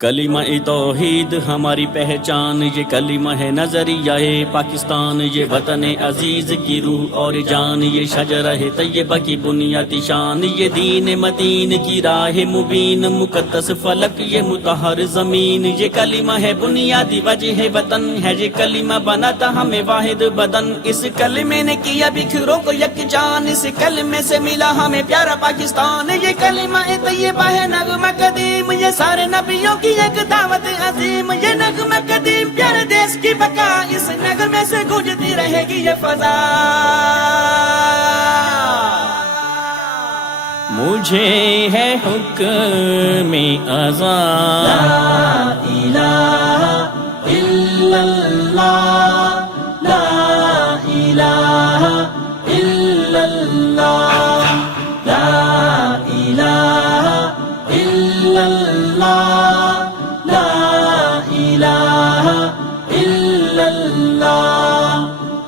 کلمہ توحید ہماری پہچان، یہ کلمہ ہے نظریہ پاکستان، یہ وطن عزیز کی روح اور جان، یہ شجرہ طیبہ کی بنیادی شان، یہ دین متین کی راہ مبین، مقدس فلک یہ مطہر زمین، یہ کلمہ ہے بنیادی وجہ وطن، ہے یہ کلمہ بناتا ہمیں واحد بدن، اس کلمے نے کیا بکھروں کو یکجان، اس کلمے سے ملا ہمیں پیارا پاکستان، یہ کلمہ طیبہ ہے نغمہ قدیم، یہ سارے نبیوں کی ایک دعوت عظیم، یہ نغمہ قدیم پیارے دیش کی بقا، اس نغمے سے گونجتی رہے گی یہ فضا۔ مجھے ہے حکم اذان، لا الہ الا اللہ، لا الہ الا اللہ، لا الہ الا اللہ،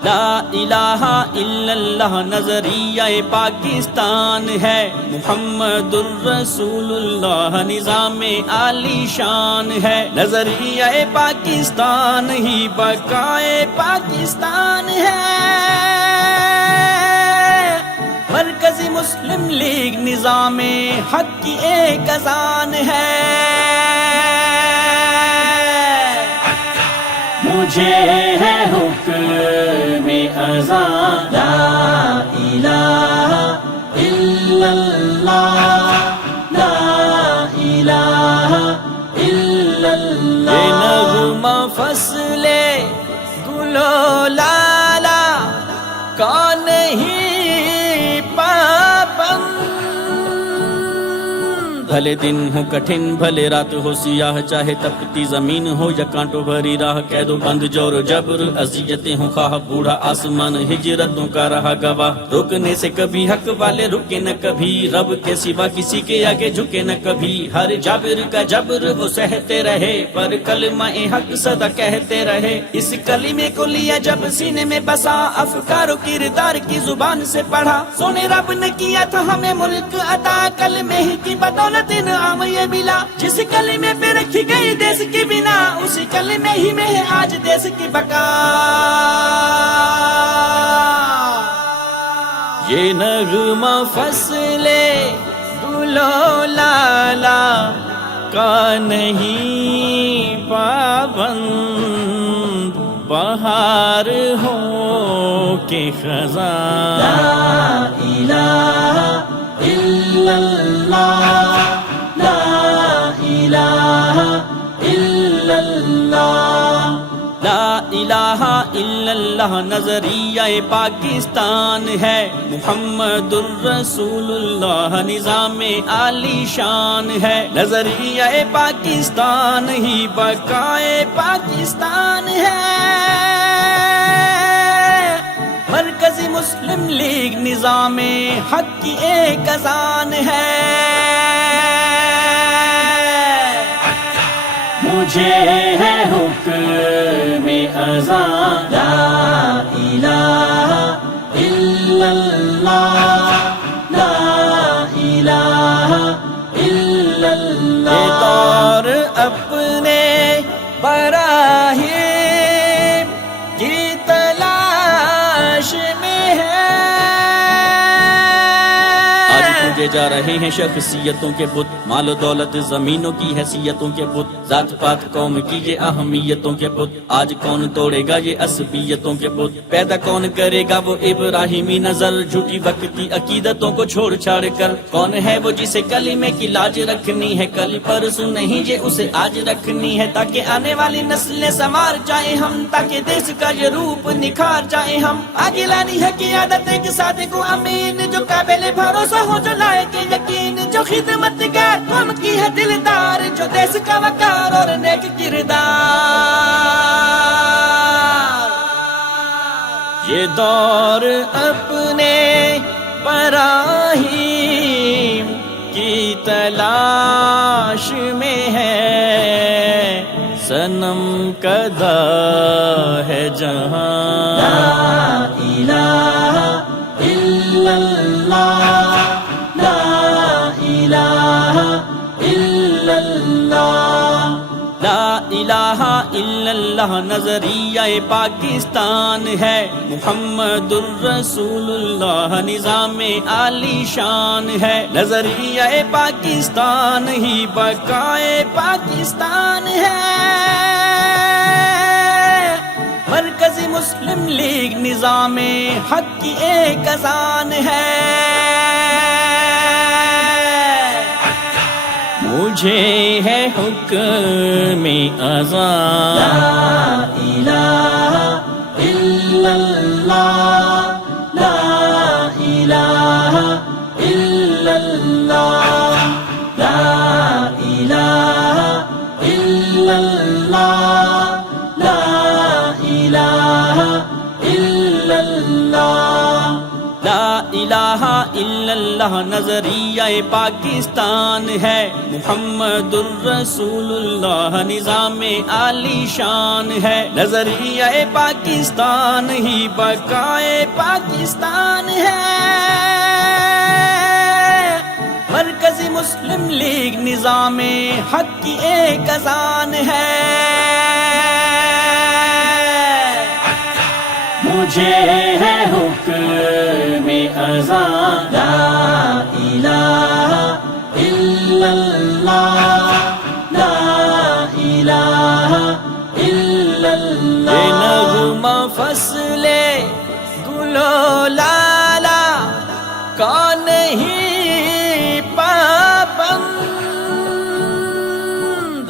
لا الہ الا اللہ نظریہ پاکستان ہے، محمد الرسول اللہ نظام عالی شان ہے، نظریہ پاکستان ہی بقائے پاکستان ہے، مرکزی مسلم لیگ نظام حق کی ایک اذان ہے۔ مجھے ہے حکم اذان، لا الہ الا اللہ، لا الہ الا اللہ، یہ نغمہ فصل گل و لالا کون نہیں پابند، بھلے دن ہو کٹھن بھلے رات ہو سیاہ، چاہے تپتی زمین ہو یا کانٹوں بھری راہ، قید و بند جور و جبر اذیتیں ہوں خواہ، بوڑھا آسمان ہجرتوں کا رہا گواہ، رکنے سے کبھی حق والے رکے نہ کبھی، رب کے سوا کسی کے آگے جھکے نہ کبھی، ہر جابر کا جبر وہ سہتے رہے، پر کلمہ حق صدا کہتے رہے، اس کلمے کو لیا جب سینے میں بسا، افکار و کردار کی زبان سے پڑھا، سونے رب نے کیا تھا ہمیں ملک عطا، کلمے ہی کی بدولت انعام یہ ملا، جس کلمے پہ رکھی گئی دیس کی بنا، اسی کلمے ہی میں ہے آج دیس کی بقا۔ یہ نغمہ فصل گل و لالا کا نہیں پابند، بہار ہو کے خزاں، لا الہ الا اللہ، لا الہ الا اللہ، لا الہ الا اللہ نظریہ پاکستان ہے، محمد الرسول اللہ نظام عالی شان ہے، نظریہ پاکستان ہی بقائے پاکستان ہے، مرکزی مسلم لیگ نظام حق کی ایک اذان ہے۔ مجھے ہے حکم اذان، لا الہ الا اللہ، لا الہ الا اللہ، یہ دور اپنے براہیم کی تلاش میں ہے، پوجے جا رہے ہیں شخصیتوں کے بت، مال و دولت زمینوں کی حیثیتوں کے بت، ذات پات قوم کی یہ اہمیتوں کے بت، آج کون توڑے گا یہ عصبیتوں کے بت، پیدا کون کرے گا وہ ابراہیمی نظر، جھوٹی وقتی عقیدتوں کو چھوڑ چھاڑ کر، کون ہے وہ جسے کلمے کی لاج رکھنی ہے، کل پرسوں نہیں یہ اسے آج رکھنی ہے، تاکہ آنے والی نسلیں سنوار جائیں ہم، تاکہ دیش کا یہ روپ نکھار جائیں ہم، آگے لانی ہے قیادت ایک صادق و امین، جو قابل بھروسہ ہو، جو لائے کہ یقین، جو خدمت گار قوم کی ہے دلدار، جو دیس کا وقار اور نیک کردار۔ یہ دور اپنے براہیم کی تلاش میں ہے، صنم کدہ ہے جہاں، لا الہ الا اللہ، لا الہ الا اللہ۔ لا الہ الا اللہ نظریہ پاکستان ہے، محمد الرسول اللہ نظام عالی شان ہے، نظریہ پاکستان ہی بقائے پاکستان ہے، مرکزی مسلم لیگ نظام حق کی ایک اذان ہے، مجھے ہے حکم اذان لا الہ الا اللہ، لا الہ الا اللہ، لا الہ الا اللہ، لا الہ الا اللہ، لا الہ الا اللہ نظریہ پاکستان ہے، محمد الرسول اللہ نظام عالی شان ہے، نظریہ پاکستان ہی بقائے پاکستان ہے، مرکزی مسلم لیگ نظام حق کی ایک اذان ہے، مجھے ہے حکم اذان، لا الہ الا اللہ، لا الہ الا اللہ، یہ نغمہ فصل گل و لالا کا نہیں پابند،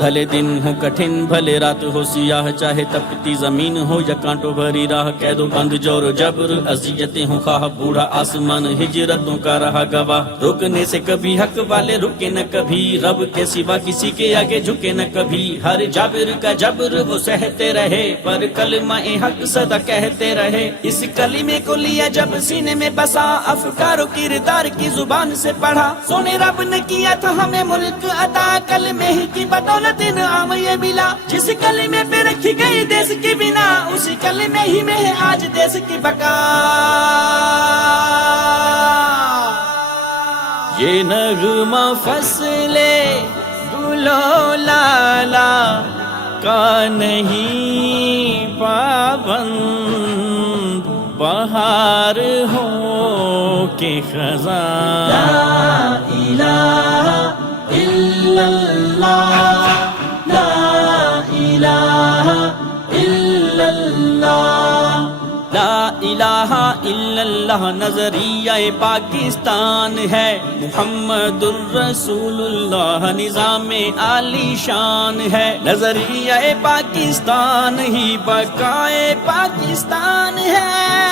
بھلے دن ہو کٹھن بھلے رات ہو سیاہ، چاہے تپتی زمین ہو یا کانٹوں بھری راہ، قید و بند جور و جبر اذیتیں ہوں خواہ، بوڑھا آسمان ہجرتوں کا رہا گواہ، رکنے سے کبھی حق والے رکے نہ کبھی، رب کے سوا کسی کے آگے جھکے نہ کبھی، ہر جابر کا جبر وہ سہتے رہے، پر کلمہ حق صدا کہتے رہے، اس کلمے کو لیا جب سینے میں بسا، افکار و کردار کی زبان سے پڑھا، سونے رب نے کیا تھا ہمیں ملک عطا، کلمے ہی کی بدولت انعام یہ ملا، جس کلمے پہ رکھی گئی دیس کی بنا، اسی کلمے ہی میں ہے آج دیس کی بقا، یہ نغمہ فصل گل و لالا کا نہیں پابند، بہار ہو کے خزاں، لا الہ الا اللہ، لا الہ الا اللہ، لا الہ الا اللہ نظریہ پاکستان ہے، محمد الرسول اللہ نظام عالی شان ہے، نظریہ پاکستان ہی بقائے پاکستان ہے،